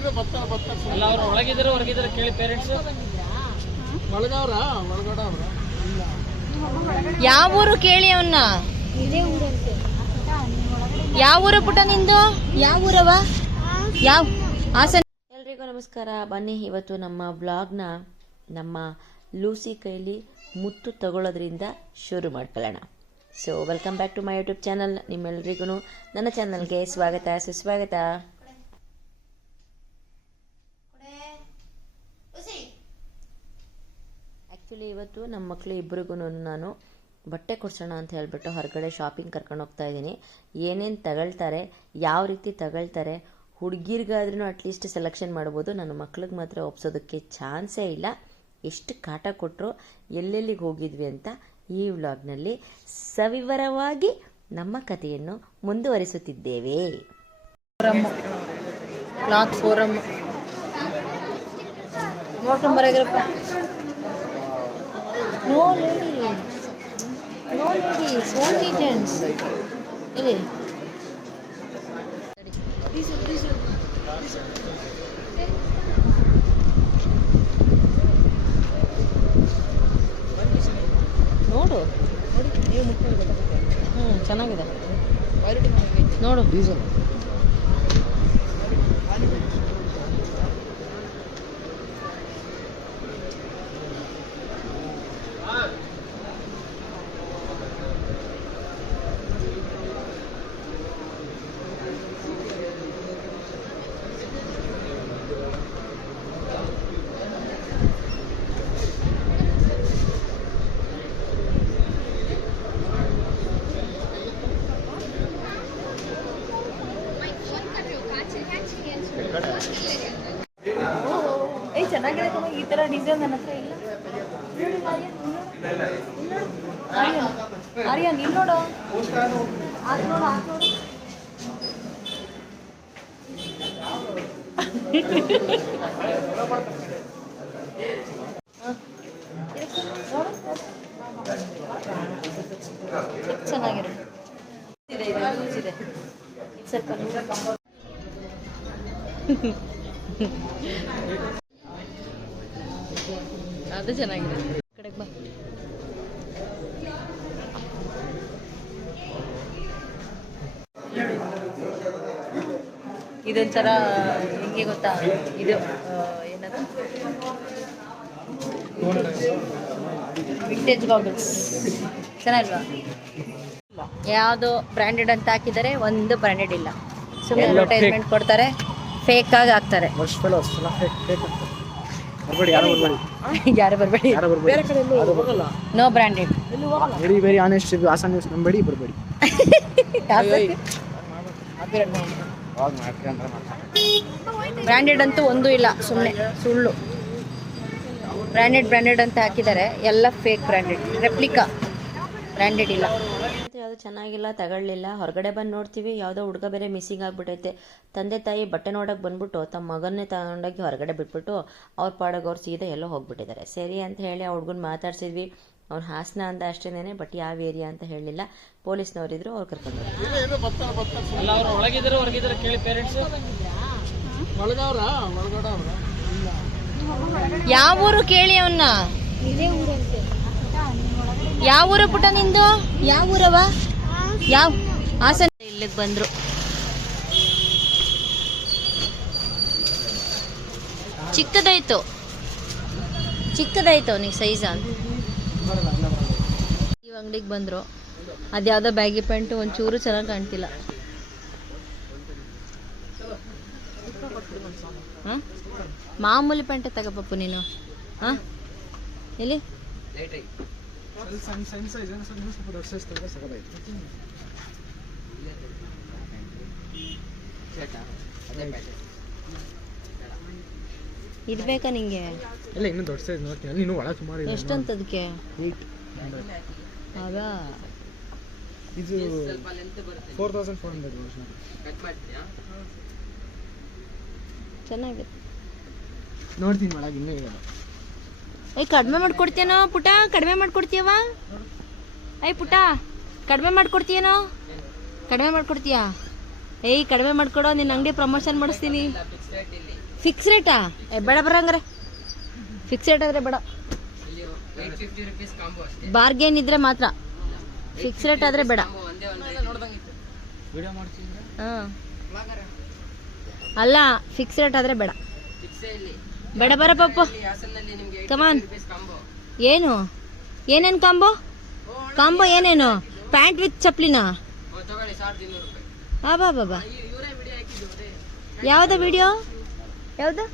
ಅಲ್ಲ ಅವ್ರು ಒಳಗಿದ್ರೆ ಹೊರಗಿದ್ರೆ ಕೇಳಿ ಪೇರೆಂಟ್ಸ್ ಒಳಗವ್ರ ಒಳಗಡೆ ಯಾವ ಊರು ಕೇಳಿ ಅವನ್ನ. ಯಾವ ಊರ ಪುಟ ನಿಂದು? ಯಾವ ಊರವ? ಯಾವ ಹಾಸನ. ಎಲ್ರಿಗೂ ನಮಸ್ಕಾರ. ಬನ್ನಿ ಇವತ್ತು ನಮ್ಮ ಬ್ಲಾಗ್ನ ನಮ್ಮ ಲೂಸಿ ಕೈಲಿ ಮುತ್ತು ತಗೊಳ್ಳೋದ್ರಿಂದ ಶುರು ಮಾಡ್ಕೊಳ್ಳೋಣ. So welcome back to my YouTube channel. ನಿಮ್ಮೆಲ್ರಿಗೂ ನನ್ನ ಚಾನಲ್ಗೆ ಸ್ವಾಗತ ಸುಸ್ವಾಗತ. ಆ್ಯಕ್ಚುಲಿ ಇವತ್ತು ನಮ್ಮ ಮಕ್ಕಳು ಇಬ್ಬರಿಗೂ ನಾನು ಬಟ್ಟೆ ಕೊಡ್ಸೋಣ ಅಂತ ಹೇಳಿಬಿಟ್ಟು ಹೊರಗಡೆ ಶಾಪಿಂಗ್ ಕರ್ಕೊಂಡು ಹೋಗ್ತಾ ಇದ್ದೀನಿ. ಏನೇನು ತಗೊಳ್ತಾರೆ, ಯಾವ ರೀತಿ ತಗೊಳ್ತಾರೆ, ಹುಡುಗಿರ್ಗಾದ್ರೂ ಅಟ್ಲೀಸ್ಟ್ ಸೆಲೆಕ್ಷನ್ ಮಾಡ್ಬೋದು. ನನ್ನ ಮಕ್ಳಿಗೆ ಮಾತ್ರ ಒಪ್ಸೋದಕ್ಕೆ ಚಾನ್ಸೇ ಇಲ್ಲ. ಎಷ್ಟು ಕಾಟ ಕೊಟ್ಟರು, ಎಲ್ಲೆಲ್ಲಿಗೆ ಹೋಗಿದ್ವಿ ಅಂತ ಈ ವ್ಲಾಗ್ನಲ್ಲಿ ಸವಿವರವಾಗಿ ನಮ್ಮ ಕಥೆಯನ್ನು ಮುಂದುವರಿಸುತ್ತಿದ್ದೇವೆ. Cloth forum No ladies, only gents. Really? ನೋಡು ಚೆನ್ನಾಗಿದೆ ನೋಡು. ಚೆನ್ನಾಗಿದೆ ಕಮ್ಮ. ಈ ತರ ಡಿಸೈನ್ ನನ್ನ ಹತ್ರ ಇಲ್ಲ. ಆರ್ಯ ನೀನ್ ನೋಡು, ಚೆನ್ನಾಗಿರೋ ಇದೆ ಸ್ವಲ್ಪ ಅದು ಚೆನ್ನಾಗಿದೆ. ಕಡೆಗೆ ಬಾ. ಇದೊಂಥರ ಹೆಂಗೆ ಗೊತ್ತಾ, ಇದು ಏನದು ವಿಂಟೇಜ್ ಗಾಗಲ್ಸ್ ಚೆನ್ನಾಗಿಲ್ವಾ? ಯಾವುದು ಬ್ರ್ಯಾಂಡೆಡ್ ಅಂತ ಹಾಕಿದ್ದಾರೆ, ಒಂದು ಬ್ರ್ಯಾಂಡೆಡ್ ಇಲ್ಲ. ಸುಮ್ಮನೆ ಅಡ್ವರ್ಟೈಸ್ಮೆಂಟ್ ಕೊಡ್ತಾರೆ, ಫೇಕ್ ಆಗಿ ಹಾಕ್ತಾರೆ. ಯಾರು ಬರಬೇಡಿ, no branded. Very honest review. Hassan news ನಂಬಡಿ, ಬರಬೇಡಿ. ಬ್ರ್ಯಾಂಡೆಡ್ ಅಂತೂ ಒಂದು ಇಲ್ಲ, ಸುಮ್ಮನೆ ಸುಳ್ಳು. ಬ್ರ್ಯಾಂಡೆಡ್ ಅಂತ ಹಾಕಿದ್ದಾರೆ, ಎಲ್ಲ ಫೇಕ್ ಬ್ರ್ಯಾಂಡೆಡ್, ರೆಪ್ಲಿಕಾ, ಬ್ರ್ಯಾಂಡೆಡ್ ಇಲ್ಲ. ಯಾವುದು ಚೆನ್ನಾಗಿಲ್ಲ, ತಗೊಳ್ಳಿಲ್ಲ. ಹೊರಗಡೆ ಬಂದು ನೋಡ್ತೀವಿ, ಯಾವುದೋ ಹುಡುಗ ಬೇರೆ ಮಿಸ್ಸಿಂಗ್ ಆಗಿಬಿಟ್ಟೈತೆ. ತಂದೆ ತಾಯಿ ಬಟ್ಟೆ ನೋಡೋಕೆ ಬಂದ್ಬಿಟ್ಟು ತಮ್ಮ ಮಗನ್ನೇ ತಗೊಂಡೋಗಿ ಹೊರಗಡೆ ಬಿಟ್ಬಿಟ್ಟು ಅವ್ರ ಪಾಡೋಗಿ ಅವ್ರು ಸೀದಾ ಎಲ್ಲೋ ಹೋಗ್ಬಿಟ್ಟಿದ್ದಾರೆ. ಸರಿ ಅಂತ ಹೇಳಿ ಆ ಹುಡುಗನ ಮಾತಾಡ್ಸಿದ್ವಿ. ಅವ್ನು ಹಾಸನ ಅಂದ ಅಷ್ಟೇನೆ, ಬಟ್ ಯಾವ ಏರಿಯಾ ಅಂತ ಹೇಳಲಿಲ್ಲ. ಪೊಲೀಸ್ನವರಿದ್ರು, ಅವ್ರು ಕರ್ಕೊಂಡು ಒಳಗಿದ್ರೆ ಹೊರಗಿದ್ರೆ ಕೇಳಿ ಪೇರೆಂಟ್ಸ್ ಒಳಗವ್ರ ಒಳಗಡೆ. ಯಾವ ಊರು ಕೇಳಿ ಅವನ್ನ. ಯಾವ ಊರ ಪುಟ ನಿಂದು? ಯಾವ ಊರವ? ಯಾವ ಹಾಸನ. ಇಲ್ಲಿಗೆ ಬಂದ್ರು. ಚಿಕ್ಕದಾಯ್ತು ಅವನಿಗೆ ಸೈಜ್ ಅಂತ. ಈ ಅಂಗಡಿಗೆ ಬಂದ್ರು. ಅದ್ಯಾವುದೋ ಬ್ಯಾಗಿ ಪ್ಯಾಂಟು ಒಂಚೂರು ಚೆನ್ನಾಗಿ ಕಾಣ್ತಿಲ್ಲ. ಮಾಮೂಲಿ ಪ್ಯಾಂಟ್ ತಗೋಪಪ್ಪು ನೀನು. ಎಲ್ಲಿ ಇದು ಬೇಕಾ ನಿಂಗೆ? ಇಲ್ಲ, ಇನ್ನು ದೊಡ್ಡ ಸೈಜ್ ನೋಡ್ತೀನಿ. ನೀನು ಒಳಗೆ ಸುಮಾರು ಇದೆ. ಎಷ್ಟಂತ ಅದಕ್ಕೆ? ಆಗ ಇದು 4400 ಚೆನ್ನಾಗಿದೆ. ನೋಡ್ತೀನಿ ಒಳಗೆ ಇನ್ನೂ ಇದೆ. ಕಡಿಮೆ ಮಾಡ್ಕೊಡ್ತೀಯನೋ ಪುಟ? ಕಡಿಮೆ ಮಾಡ್ಕೊಡ್ತೀಯವ? ಪುಟ ಕಡಿಮೆ ಮಾಡ್ಕೊಡ್ತೀಯನೋ? ಕಡಿಮೆ ಮಾಡ್ಕೊಡ್ತೀಯಾ? ಕಡಿಮೆ ಮಾಡ್ಕೊಡೋ. ನಿನ್ನ ಅಂಗಡಿ ಪ್ರಮೋಷನ್ ಮಾಡಿಸ್ತೀನಿ. ಫಿಕ್ಸ್ ರೇಟಾ? ಬೇಡ ಬರಂಗ್ರೆ, ಫಿಕ್ಸ್ ರೇಟ್ ಆದ್ರೆ ಬೇಡ, 850 rupees ಕಾಂಬೋ ಅಷ್ಟೇ. ಬಾರ್ಗೇನ್ ಇದ್ರೆ ಮಾತ್ರ, ಫಿಕ್ಸ್ ರೇಟ್ ಆದ್ರೆ ಬೇಡ. ವಿಡಿಯೋ ಮಾಡ್ತಿದ್ರೆ ಅಲ್ಲ, ಫಿಕ್ಸ್ ರೇಟ್ ಆದ್ರೆ ಬೇಡ. ಬೇಡ ಬರ ಪಪ್ಪು. ಕಮಾನ್. ಏನು ಏನೇನು ಕಾಂಬೋ? ಕಾಂಬೋ ಏನೇನು? ಪ್ಯಾಂಟ್ ವಿತ್ ಚಪ್ಲಿನಾ? ಬಾ ಬಾ ಬಾ. ಯಾವ್ದು ವಿಡಿಯೋ? ಯಾವ್ದು?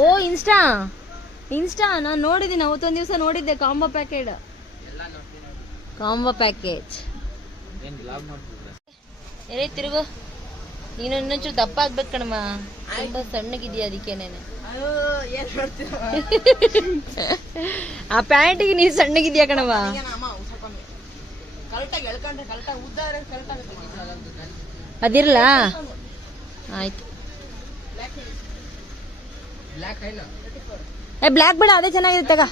ಓ ಇನ್ಸ್ಟಾ. ನಾನು ನೋಡಿದ್ದೀನಿ, ಅವತ್ತೊಂದು ದಿವಸ ನೋಡಿದ್ದೆ. Combo package. ಎರೆ ತಿರುಗು. ನೀನು ಇನ್ನೊಂಚೂರು ದಪ್ಪ ಆಗ್ಬೇಕು ಕಣಮ್ಮ, ತುಂಬಾ ಸಣ್ಣಗಿದೆಯಾ, ಅದಕ್ಕೇನೇನೆ. ಆ ಪ್ಯಾಂಟಿಗೆ ನೀನು ಸಣ್ಣಗಿದ್ಯಾ ಕಣವ. ಅದಿರ್ಲಾ? ಆಯ್ತು. ಬ್ಲ್ಯಾಕ್ ಬೇಡ, ಅದೇ ಚೆನ್ನಾಗಿರುತ್ತೆ ತಗ.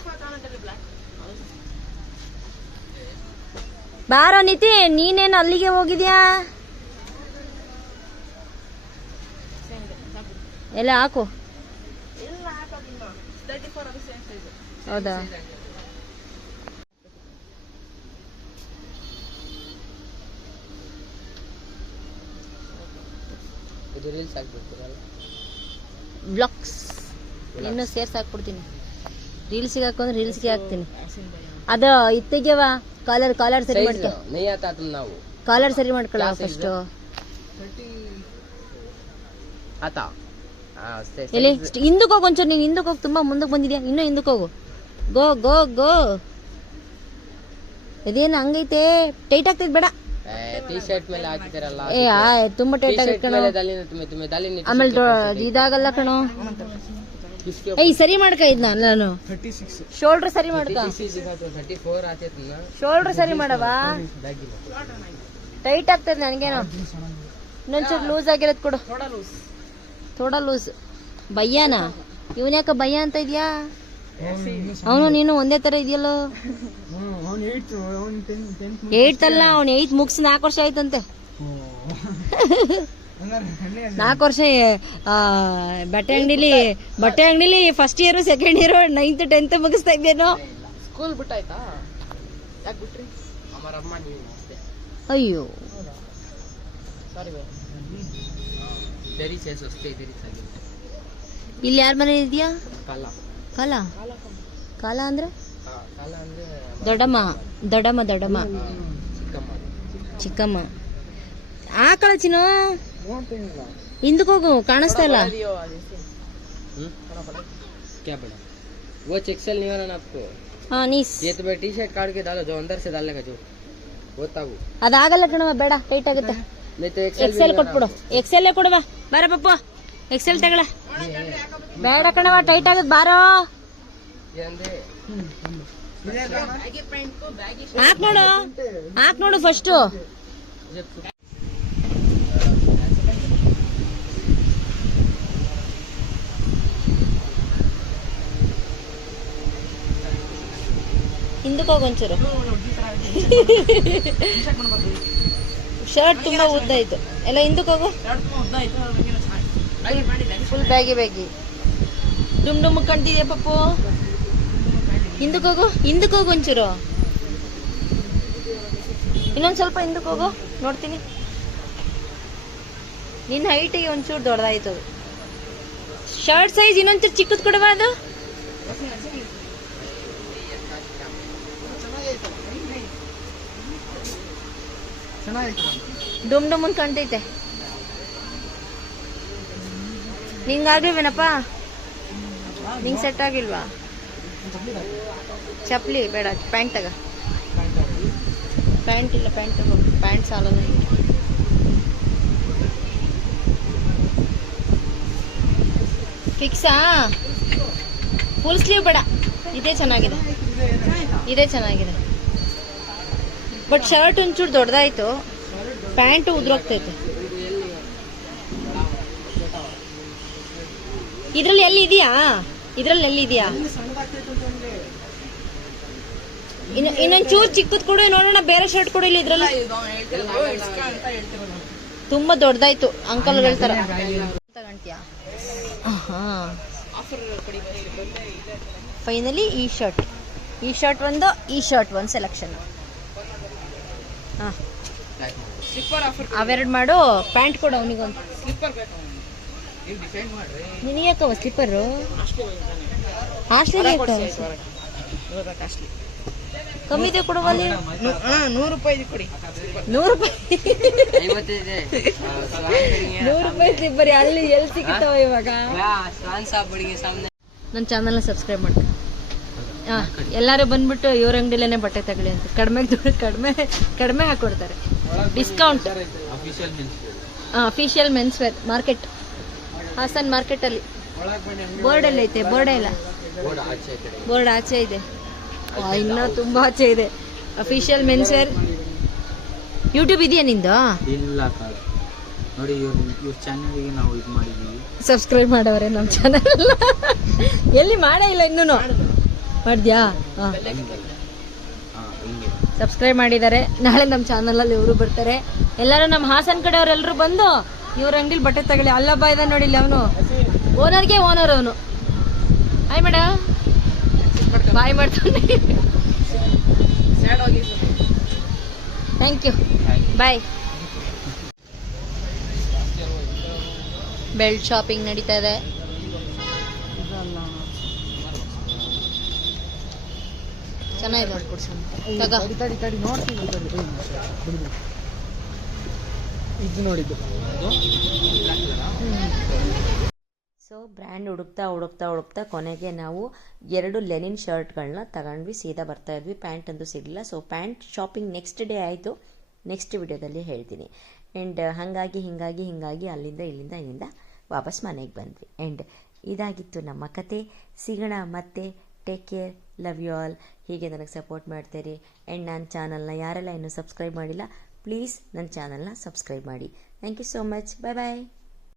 ಬಾರೋ ನಿತಿ, ನೀನೇನು ಅಲ್ಲಿಗೆ ಹೋಗಿದ್ಯಾ? ಎಲ್ಲ ಹಾಕು. ಹೌದಾ? ಇದು ರೀಲ್ಸ್ ಹಾಕ್ಬಿಡ್ತೀರಲ್ಲ, ಬ್ಲಾಗ್ಸ್ ಇನ್ನು ಸೇರ್ಸ್ ಹಾಕ್ಬಿಡ್ತೀನಿ. ರೀಲ್ಸಿಗೆ ಹಾಕೊಂಡ್ರೆ ರೀಲ್ಸ್ಗೆ ಹಾಕ್ತೀನಿ. ಅದು ಇತ್ತಿಗೆವ ಕಾಲರ್ ಸರಿ ಮಾಡ್ಕೊ. ನಾವು ಕಾಲರ್ ಸರಿ ಮಾಡ್ಕೊಳ್ಳ ಫಸ್ಟ್. ಎಲ್ಲಿ ಹಿಂದಕ್ಕೆ ಹೋಗು ಒಂಚೂರು. ನೀನು ಹಿಂದಕ್ಕೆ ಹೋಗಿ, ತುಂಬಾ ಮುಂದಕ್ಕೆ ಬಂದಿದ್ಯಾ. ಇನ್ನೂ ಹಿಂದಕ್ಕೆ ಹೋಗು. ಗೋ ಗೋ ಗೋ. ಇದೇನು ಹಂಗೈತೆ? ಟೈಟ್ ಆಗ್ತೈತೆ, ಬೇಡ. ಟೀ ಶರ್ಟ್ ಮೇಲೆ ಹಾಕಿದಿರಲ್ಲ, ತುಂಬಾ ಟೈಟ್ ಆಗುತ್ತೆ ಕಣೋ. ಆಮೇಲೆ ಇದಾಗಲ್ಲ ಕಣೋ. ಸರಿ ಮಾಡ್ಕ ಇದ್ನ ನಾನು. ಶೋಲ್ಡರ್ ಸರಿ ಮಾಡ್ಕ. ಶೋಲ್ಡರ್ ಸರಿ ಮಾಡವಾ? ಟೈಟ್ ಆಗ್ತದೆ ನನಗೇನೋ. ಇನ್ನೊಂಚೂರು ಲೂಸ್ ಆಗಿರೋದು ಕೊಡು. ಥೋಡಾ ಲೂಸ್. ಭಯ್ಯಾನ? ಇವನ್ಯಾಕ ಭಯ್ಯ ಅಂತ ಇದ್ಯಾ? ಅವನು ನೀನು ಒಂದೇ ತರ ಇದೆಯಲ್ಲೋ. 8th ಅಲ್ಲ, ಅವ್ನು 8th ಮುಗಿಸಿ 4 ವರ್ಷ ಆಯ್ತಂತೆ. 4 ವರ್ಷ ಬಟ್ಟೆ ಅಂಗಡಿಲಿ first year, second year, 9th 10th ಮುಗಿಸ್ತಾ ಇದ್ದೇನೋ. ಸ್ಕೂಲ್ ಬಿಟ್ಟಾಯ್ತಾ? ಯಾಕೆ ಬಿಟ್ರಿ? ಅಮ್ಮ ನೀವು ಅಷ್ಟೇ. ಅಯ್ಯೋ ಸಾರಿ. ವೆರಿ ಸೇಸ್ ಅಷ್ಟೇ. ಇಲ್ಲಿ ಯಾರ ಮನೆ ಇದೆಯಾ? ಕಾಲ ಅಂದ್ರೆ ದೊಡ್ಡಮ್ಮ ಚಿಕ್ಕಮ್ಮ. ಆಕಳ ಚಿನ್ನು, ಹಿಂದಕ್ಕೆ ಹೋಗು, ಕಾಣಿಸ್ತಾ ಇಲ್ಲ. वो एक्सेल नहीं हो रहा ना आपको? हाँ ನೀಸ್. ये तो टी शर्ट काट के डालो, जो अंदर से डालने का जो होता वो. ಅದಾಗಲ್ಲ ಕಣವ, ಬೇಡ, ಟೈಟ್ ಆಗುತ್ತೆ. नहीं तो ಎಕ್ಸೆಲ್ ಕೊಟ್ಬಿಡು. ಎಕ್ಸೆಲ್ ಕೊಡುವ. ಬಾರ ಪಪ್ಪ, ಎಕ್ಸೆಲ್ ತಗೊಳ. ಬೇಡ ಕಣವ, ಟೈಟ್ ಆಗುತ್ತೆ. ಬಾರೋ, ಹಾಕ್ ನೋಡು ಫಸ್ಟ್. ಹಿಂದಕ್ಕೆ ಹೋಗಿ ಒಂಚೂರು. ಶರ್ಟ್ ತುಂಬಾ ಉದ್ದ ಆಯ್ತು ಎಲ್ಲ. ಹಿಂದಕ್ಕೆ ಹೋಗು. ಫುಲ್ ಬ್ಯಾಗಿ ಡುಮ್ ಕಂಡಿದ್ಯಾ ಪಪ್ಪು? ಹಿಂದಕ್ಕೆ ಹೋಗು ಒಂಚೂರು. ಇನ್ನೊಂದ್ ಸ್ವಲ್ಪ ಹಿಂದಕ್ಕೆ ಹೋಗು, ನೋಡ್ತೀನಿ. ನಿನ್ನ ಹೈಟಿಗೆ ಒಂಚೂರು ದೊಡ್ಡದಾಯ್ತು. ಶರ್ಟ್ ಸೈಜ್ ಇನ್ನೊಂಚೂರು ಚಿಕ್ಕದ್ ಕೊಡುವ. ಅದು ಡುಮ್ ಅಂತ ಕಾಣ್ತೈತೆ. ನಿಂಗಾಗಿಲ್ವೇನಪ್ಪ? ನಿಂಗೆ ಸೆಟ್ ಆಗಿಲ್ವಾ? ಚಪ್ಲಿ ಬೇಡ, ಪ್ಯಾಂಟ್ ತಗ. ಪ್ಯಾಂಟ್ ಇಲ್ಲ, ಪ್ಯಾಂಟ್ ತಗೋ. ಪ್ಯಾಂಟ್ ಸಾಲಲ್ಲ. ಫಿಕ್ಸಾ? ಫುಲ್ ಸ್ಲೀವ್ ಬೇಡ. ಇದೇ ಚೆನ್ನಾಗಿದೆ. ಬಟ್ ಶರ್ಟ್ ಒಂಚೂರು ದೊಡ್ಡದಾಯ್ತು, ಪ್ಯಾಂಟು ಉದ್ರೋಗ್ತೈತೆ. ಇದ್ರಲ್ಲಿ ಎಲ್ಲಿ ಇದೆಯಾ? ಇನ್ನೊಂಚೂರು ಚಿಕ್ಕದ್ ಕೊಡು, ನೋಡೋಣ. ಬೇರೆ ಶರ್ಟ್ ಕೊಡು ಇಲ್ಲಿ. ಇದ್ರಲ್ಲಿ ತುಂಬ ದೊಡ್ಡದಾಯ್ತು ಅಂಕಲ್ಗಳ ಥರ ತಗೊಂಡ್ಯಾ? ಹಾಂ, ಫೈನಲಿ ಈ ಶರ್ಟ್ ಒಂದು ಸೆಲೆಕ್ಷನ್. ಹಾಂ, ಅವೆರಡು ಮಾಡು. ಪ್ಯಾಂಟ್ ಕೊಡು ಅವನಿಗೊಂದು. ನಿನಗ್ಯಾಕವ ಸ್ಲಿಪ್ಪರು? ಹಾಸ್ಟೆಲ್ ಕಮ್ಮಿ ಇದೆ ಕೊಡುವಲ್ಲಿ. 100 ರೂಪಾಯಿ ಕೊಡಿ. 100 ರೂಪಾಯಿ 100 ರೂಪಾಯಿ ಸ್ಲಿಪ್ಪರ್ ಅಲ್ಲಿ ಎಲ್ಲಿ ಸಿಗುತ್ತವ ಇವಾಗ? ನನ್ನ ಚಾನಲ್ನ ಸಬ್ಸ್ಕ್ರೈಬ್ ಮಾಡಿ. ಹಾಂ, ಎಲ್ಲರೂ ಬಂದ್ಬಿಟ್ಟು ಇವ್ರ ಅಂಗಡಿಲೇನೆ ಬಟ್ಟೆ ತಗೊಳ್ಳಿ ಅಂತ ಕಡಿಮೆ ಹಾಕೊಡ್ತಾರೆ. Discount. Official men's wear market, Hassan ಮಾರ್ಕೆಟಲ್ಲಿ. ಬೋರ್ಡ್ ಎಲ್ಲ ಐತೆ? ಬೋರ್ಡ್ ಇಲ್ಲ, ಬೋರ್ಡ್ ಆಚೆ ಇದೆ. ಇನ್ನೂ ತುಂಬ ಆಚೆ ಇದೆ. Official men's wear. ಯೂಟ್ಯೂಬ್ ಇದೆಯಾ ನಿಂದು? ಇಲ್ಲ ನೋಡಿ, ಇವ್ರ ಚಾನಲ್ಗೆ ನಾವು ಇದು ಮಾಡಿದ್ದೀವಿ. ಸಬ್ಸ್ಕ್ರೈಬ್ ಮಾಡವ್ರೆ ನಮ್ಮ ಚಾನಲ್. ಎಲ್ಲಿ ಮಾಡೇ ಇಲ್ಲ ಇನ್ನೂ. ಮಾಡಿದ್ಯಾ? ಹಾಂ, ಸಬ್ಸ್ಕ್ರೈಬ್ ಮಾಡಿದ್ದಾರೆ. ನಾಳೆ ನಮ್ಮ ಚಾನಲಲ್ಲಿ ಇವರು ಬರ್ತಾರೆ. ಎಲ್ಲರೂ ನಮ್ಮ ಹಾಸನ್ ಕಡೆಯವರೆಲ್ಲರೂ ಬಂದು ಇವ್ರ ಅಂಗಡಿಲಿ ಬಟ್ಟೆ ತಗೊಳ್ಳಿ. ಅಲ್ಲಬ್ಬ ಇದೆ ನೋಡಿ ಇಲ್ಲಿ, ಅವನು ಓನರ್ಗೆ ಓನರ್ ಅವನು. ಹಾಯ್ ಮೇಡಮ್, ಬಾಯ್ ಮಾಡ್ತಾನೆ. Thank you, bye. Belt shopping ನಡೀತಾ ಇದೆ. ಚೆನ್ನಾಗಿದೆ. ಸೊ ಬ್ರ್ಯಾಂಡ್ ಹುಡುಕ್ತಾ ಕೊನೆಗೆ ನಾವು 2 ಲೆನಿನ್ ಶರ್ಟ್ಗಳನ್ನ ತಗೊಂಡ್ವಿ. ಸೀದಾ ಬರ್ತಾ ಇದ್ವಿ. ಪ್ಯಾಂಟ್ ಅಂತೂ ಸಿಗಲಿಲ್ಲ. So pant shopping next day ಆಯಿತು. ನೆಕ್ಸ್ಟ್ ವಿಡಿಯೋದಲ್ಲಿ ಹೇಳ್ತೀನಿ. ಆ್ಯಂಡ್ ಹಿಂಗಾಗಿ ಅಲ್ಲಿಂದ ವಾಪಸ್ ಮನೆಗೆ ಬಂದ್ವಿ. ಆ್ಯಂಡ್ ಇದಾಗಿತ್ತು ನಮ್ಮ ಕತೆ. ಸಿಗೋಣ ಮತ್ತೆ. Take care, love you all. ಹೀಗೆ ನನಗೆ ಸಪೋರ್ಟ್ ಮಾಡ್ತೀರಿ. ಆ್ಯಂಡ್ ನನ್ನ ಚಾನಲ್ನ ಯಾರೆಲ್ಲ ಇನ್ನೂ ಸಬ್ಸ್ಕ್ರೈಬ್ ಮಾಡಿಲ್ಲ, ಪ್ಲೀಸ್ ನನ್ನ ಚಾನಲ್ನ ಸಬ್ಸ್ಕ್ರೈಬ್ ಮಾಡಿ. Thank you so much. Bye bye.